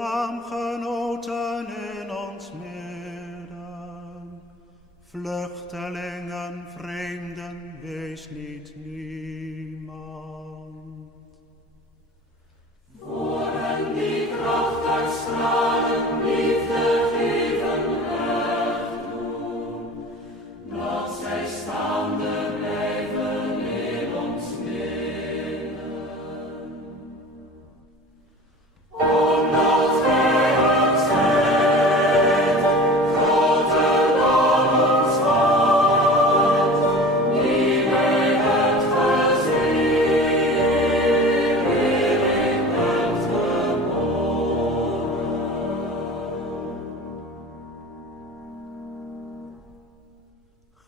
naamgenoten in ons midden. Vluchtelingen, vreemden, wees niet niemand. Voor hen die kracht uitstralen, liefde geven, recht doen, dat zij staande blijven in ons midden. Omdat wij het zijn, groter dan ons hart, die wij het gezien, weer in het geboren.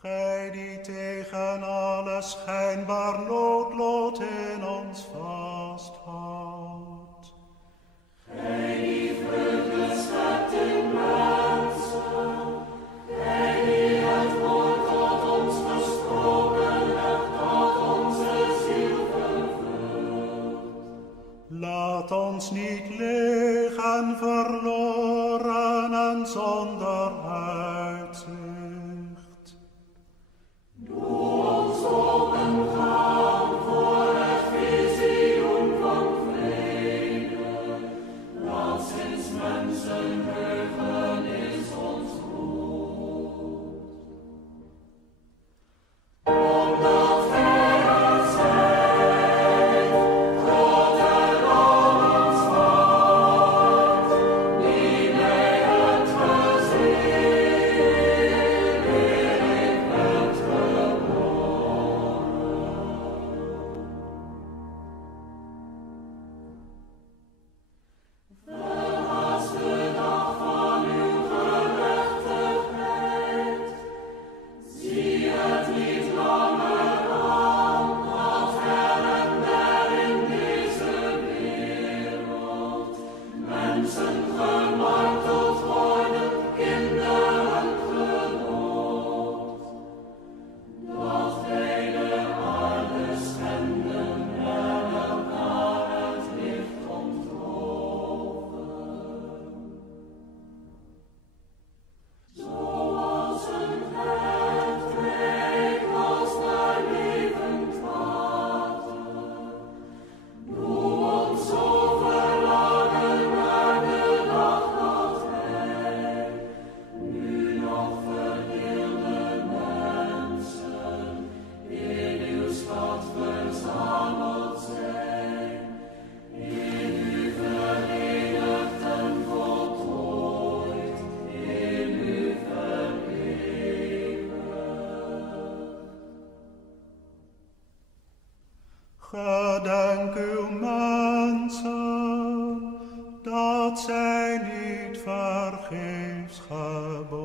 Gij die tegen alle schijnbaar noodlot in ons vasthoudt. Gij die vreugde schept in mensen, gij die het woord tot ons gesproken hebt, tot onze ziel vervult. Laat ons niet liggen verloren en zonder uitzicht. Doe ons opengaan voor het visioen van vrede, dat sinds mensenheugen is ons roep. Omdat wij het zijn, groter dan ons hart, die wij het gezien, weer in het geboren. Verhaast de dag van uw gerechtigheid. Zie het niet langer aan, dat her en der in deze wereld mensen gemarteld worden, kinderen gedood. Dat wij de aarde schenden en elkaar het licht ontroven. Zoals een hert trekt als naar levend water, doe ons zo verlangen naar de dag dat wij, nu nog verdeelde mensen, in uw stad verzameld zijn, in u verenigd en voltooid, in u vereeuwigd. Gedenk uw mensen, dat zij niet vergeefs geboren